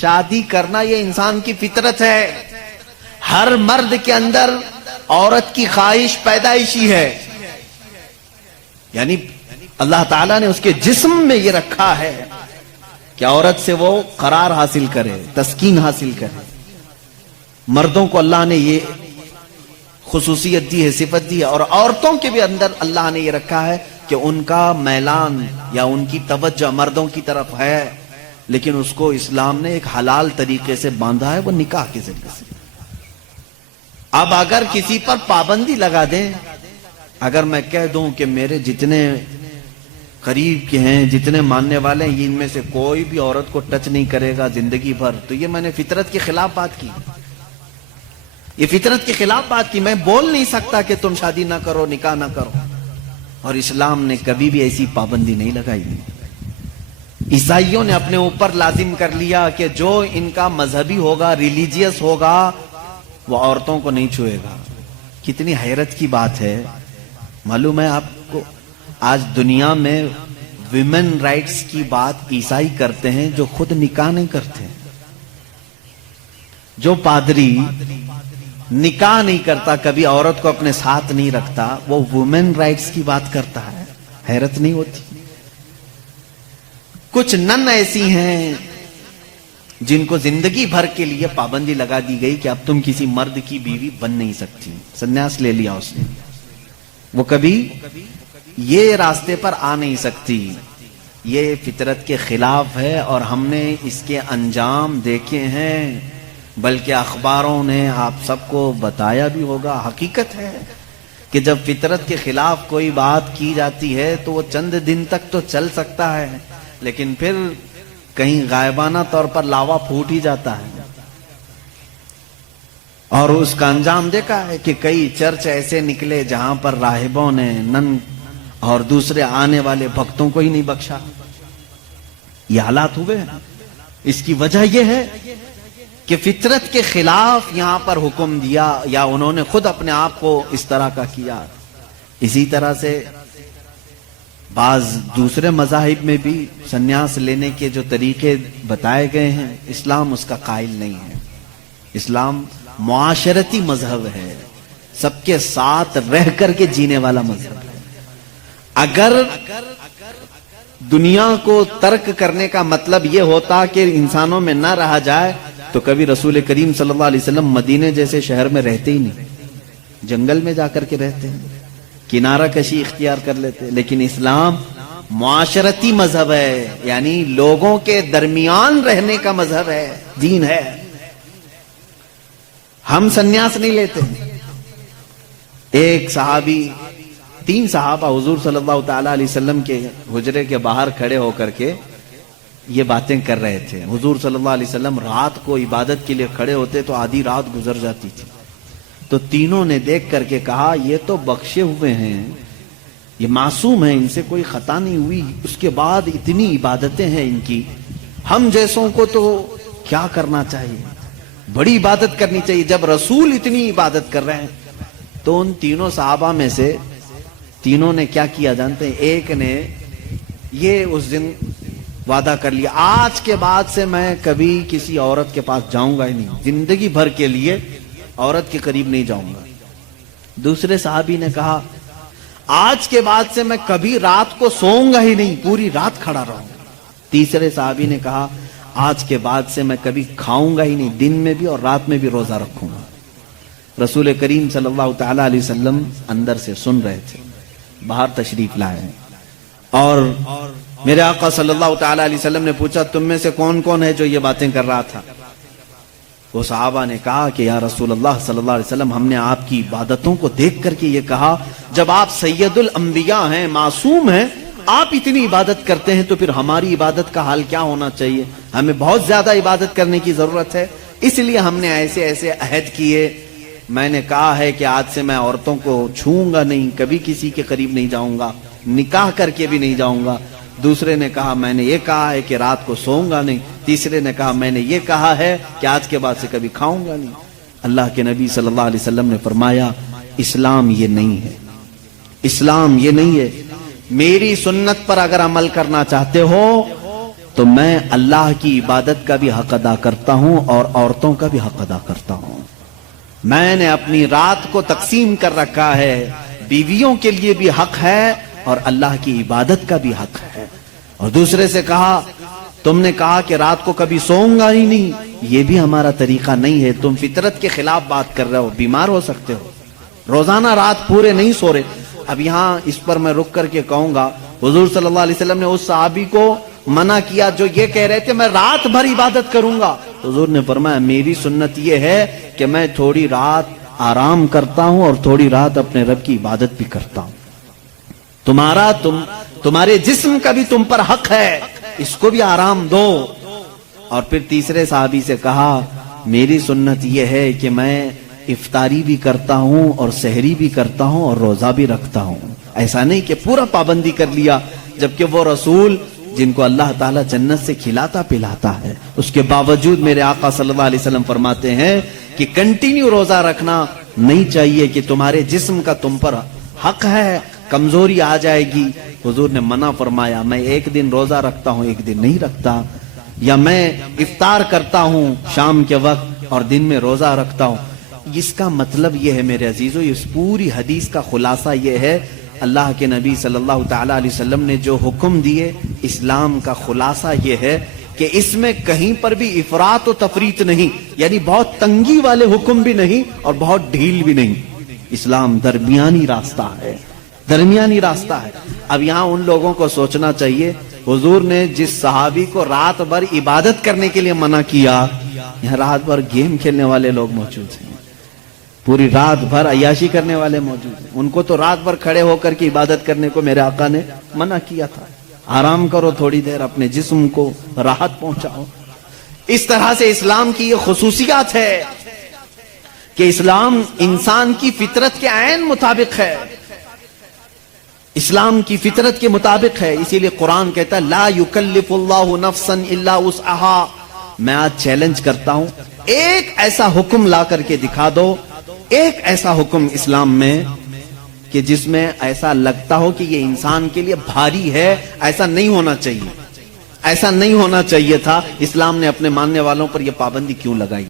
شادی کرنا یہ انسان کی فطرت ہے. ہر مرد کے اندر عورت کی خواہش پیدائشی ہے. یعنی اللہ تعالیٰ نے اس کے جسم میں یہ رکھا ہے کہ عورت سے وہ قرار حاصل کرے، تسکین حاصل کرے. مردوں کو اللہ نے یہ خصوصیت دی ہے، صفت دی ہے، اور عورتوں کے بھی اندر اللہ نے یہ رکھا ہے کہ ان کا میلان یا ان کی توجہ مردوں کی طرف ہے، لیکن اس کو اسلام نے ایک حلال طریقے سے باندھا ہے، وہ نکاح کے ذریعے سے. اب اگر کسی پر پابندی لگا دیں، اگر میں کہہ دوں کہ میرے جتنے قریب کے ہیں، جتنے ماننے والے ہیں، ان میں سے کوئی بھی عورت کو ٹچ نہیں کرے گا زندگی بھر، تو یہ میں نے فطرت کے خلاف بات کی. یہ فطرت کے خلاف بات کی. میں بول نہیں سکتا کہ تم شادی نہ کرو، نکاح نہ کرو، اور اسلام نے کبھی بھی ایسی پابندی نہیں لگائی. عیسائیوں نے اپنے اوپر لازم کر لیا کہ جو ان کا مذہبی ہوگا، ریلیجیس ہوگا، وہ عورتوں کو نہیں چھوئے گا. کتنی حیرت کی بات ہے. معلوم ہے آپ کو، آج دنیا میں ویمن رائٹس کی بات عیسائی کرتے ہیں جو خود نکاح نہیں کرتے. جو پادری نکاح نہیں کرتا، کبھی عورت کو اپنے ساتھ نہیں رکھتا، وہ ویمن رائٹس کی بات کرتا ہے. حیرت نہیں ہوتی؟ کچھ نن ایسی ہیں جن کو زندگی بھر کے لیے پابندی لگا دی گئی کہ اب تم کسی مرد کی بیوی بن نہیں سکتی. سنیاس لے لیا اس نے، وہ کبھی یہ راستے پر آ نہیں سکتی. یہ فطرت کے خلاف ہے، اور ہم نے اس کے انجام دیکھے ہیں، بلکہ اخباروں نے آپ سب کو بتایا بھی ہوگا. حقیقت ہے کہ جب فطرت کے خلاف کوئی بات کی جاتی ہے تو وہ چند دن تک تو چل سکتا ہے، لیکن پھر کہیں غائبانہ طور پر لاوا پھوٹ ہی جاتا ہے. اور اس کا انجام دیکھا ہے کہ کئی چرچ ایسے نکلے جہاں پر راہبوں نے نن اور دوسرے آنے والے بھکتوں کو ہی نہیں بخشا. یہ حالات ہوئے ہیں. اس کی وجہ یہ ہے کہ فطرت کے خلاف یہاں پر حکم دیا، یا انہوں نے خود اپنے آپ کو اس طرح کا کیا. اسی طرح سے بعض دوسرے مذاہب میں بھی سنیاس لینے کے جو طریقے بتائے گئے ہیں، اسلام اس کا قائل نہیں ہے. اسلام معاشرتی مذہب ہے، سب کے ساتھ رہ کر کے جینے والا مذہب ہے. اگر دنیا کو ترک کرنے کا مطلب یہ ہوتا کہ انسانوں میں نہ رہا جائے، تو کبھی رسول کریم صلی اللہ علیہ وسلم مدینے جیسے شہر میں رہتے ہی نہیں، جنگل میں جا کر کے رہتے ہیں، کنارہ کشی اختیار کر لیتے. لیکن اسلام معاشرتی مذہب ہے، یعنی لوگوں کے درمیان رہنے کا مذہب ہے، دین ہے. ہم سنیاس نہیں لیتے. ایک صحابی، 3 صحابہ حضور صلی اللہ تعالی علیہ وسلم کے حجرے کے باہر کھڑے ہو کر کے یہ باتیں کر رہے تھے. حضور صلی اللہ علیہ وسلم رات کو عبادت کے لیے کھڑے ہوتے تو آدھی رات گزر جاتی تھی. تو تینوں نے دیکھ کر کے کہا یہ تو بخشے ہوئے ہیں، یہ معصوم ہیں، ان سے کوئی خطا نہیں ہوئی، اس کے بعد اتنی عبادتیں ہیں ان کی، ہم جیسوں کو تو کیا کرنا چاہیے، بڑی عبادت کرنی چاہیے جب رسول اتنی عبادت کر رہے ہیں. تو ان تینوں صحابہ میں سے تینوں نے کیا کیا جانتے ہیں؟ ایک نے یہ اس دن وعدہ کر لیا، آج کے بعد سے میں کبھی کسی عورت کے پاس جاؤں گا ہی نہیں، زندگی بھر کے لیے عورت کے قریب نہیں جاؤں گا. دوسرے صحابی نے کہا آج کے بعد سے میں کبھی رات کو سوؤں گا ہی نہیں، پوری رات کھڑا رہوں گا. تیسرے صحابی نے کہا آج کے بعد سے میں کبھی کھاؤں گا ہی نہیں، دن میں بھی اور رات میں بھی روزہ رکھوں گا. رسول کریم صلی اللہ تعالی علیہ وسلم اندر سے سن رہے تھے، باہر تشریف لائے، اور میرے آقا صلی اللہ تعالی علیہ وسلم نے پوچھا تم میں سے کون کون ہے جو یہ باتیں کر رہا تھا؟ وہ صحابہ نے کہا کہ یا رسول اللہ صلی اللہ علیہ وسلم، ہم نے آپ کی عبادتوں کو دیکھ کر کے یہ کہا، جب آپ سید الانبیاء ہیں، معصوم ہیں، آپ اتنی عبادت کرتے ہیں تو پھر ہماری عبادت کا حال کیا ہونا چاہیے؟ ہمیں بہت زیادہ عبادت کرنے کی ضرورت ہے، اس لیے ہم نے ایسے ایسے عہد کیے. میں نے کہا ہے کہ آج سے میں عورتوں کو چھوؤں گا نہیں، کبھی کسی کے قریب نہیں جاؤں گا، نکاح کر کے بھی نہیں جاؤں گا. دوسرے نے کہا میں نے یہ کہا ہے کہ رات کو سوؤں گا نہیں. تیسرے نے کہا میں نے یہ کہا ہے کہ آج کے بعد سے کبھی کھاؤں گا نہیں. اللہ کے نبی صلی اللہ علیہ وسلم نے فرمایا اسلام یہ نہیں ہے، اسلام یہ نہیں ہے. میری سنت پر اگر عمل کرنا چاہتے ہو تو میں اللہ کی عبادت کا بھی حق ادا کرتا ہوں اور عورتوں کا بھی حق ادا کرتا ہوں. میں نے اپنی رات کو تقسیم کر رکھا ہے, بیویوں کے لیے بھی حق ہے اور اللہ کی عبادت کا بھی حق ہے. اور دوسرے سے کہا تم نے کہا کہ رات کو کبھی سوؤں گا ہی نہیں, یہ بھی ہمارا طریقہ نہیں ہے, تم فطرت کے خلاف بات کر رہے ہو, بیمار ہو سکتے ہو, روزانہ رات پورے نہیں سو رہے. اب یہاں اس پر میں رک کر کے کہوں گا, حضور صلی اللہ علیہ وسلم نے اس صحابی کو منع کیا جو یہ کہہ رہے تھے میں رات بھر عبادت کروں گا. حضور نے فرمایا میری سنت یہ ہے کہ میں تھوڑی رات آرام کرتا ہوں اور تھوڑی رات اپنے رب کی عبادت بھی کرتا ہوں. تمہارے جسم کا بھی تم پر حق ہے, اس کو بھی آرام دو. اور پھر تیسرے صحابی سے کہا میری سنت یہ ہے کہ میں افطاری بھی کرتا ہوں اور سحری بھی کرتا ہوں اور روزہ بھی رکھتا ہوں. ایسا نہیں کہ پورا پابندی کر لیا, جبکہ وہ رسول جن کو اللہ تعالیٰ جنت سے کھلاتا پلاتا ہے, اس کے باوجود میرے آقا صلی اللہ علیہ وسلم فرماتے ہیں کہ کنٹینیو روزہ رکھنا نہیں چاہیے, کہ تمہارے جسم کا تم پر حق ہے, کمزوری آ جائے گی. حضور نے منع فرمایا میں ایک دن روزہ رکھتا ہوں ایک دن نہیں رکھتا, یا میں افطار کرتا ہوں شام کے وقت اور دن میں روزہ رکھتا ہوں. اس کا مطلب یہ ہے میرے عزیزو, اس پوری حدیث کا خلاصہ یہ ہے, اللہ کے نبی صلی اللہ تعالی علیہ وسلم نے جو حکم دیے, اسلام کا خلاصہ یہ ہے کہ اس میں کہیں پر بھی افراط و تفریط نہیں, یعنی بہت تنگی والے حکم بھی نہیں اور بہت ڈھیل بھی نہیں. اسلام درمیانی راستہ ہے, درمیانی راستہ ہے. اب یہاں ان لوگوں کو سوچنا چاہیے, حضور نے جس صحابی کو رات بھر عبادت کرنے کے لیے منع کیا, یہاں رات بھر گیم کھیلنے والے لوگ موجود ہیں, پوری رات بھر عیاشی کرنے والے موجود ہیں. ان کو تو رات بھر کھڑے ہو کر کے عبادت کرنے کو میرے آقا نے منع کیا تھا. آرام کرو تھوڑی دیر, اپنے جسم کو راحت پہنچاؤ. اس طرح سے اسلام کی یہ خصوصیات ہے کہ اسلام انسان کی فطرت کے عین مطابق ہے, اسلام کی فطرت کے مطابق ہے. اسی لیے قرآن کہتا ہے لا یکلف اللہ نفسا الا وسعہا. میں آج چیلنج کرتا ہوں, ایک ایسا حکم لا کر کے دکھا دو, ایک ایسا حکم اسلام میں کہ جس میں ایسا لگتا ہو کہ یہ انسان کے لیے بھاری ہے. ایسا نہیں ہونا چاہیے, ایسا نہیں ہونا چاہیے تھا. اسلام نے اپنے ماننے والوں پر یہ پابندی کیوں لگائی؟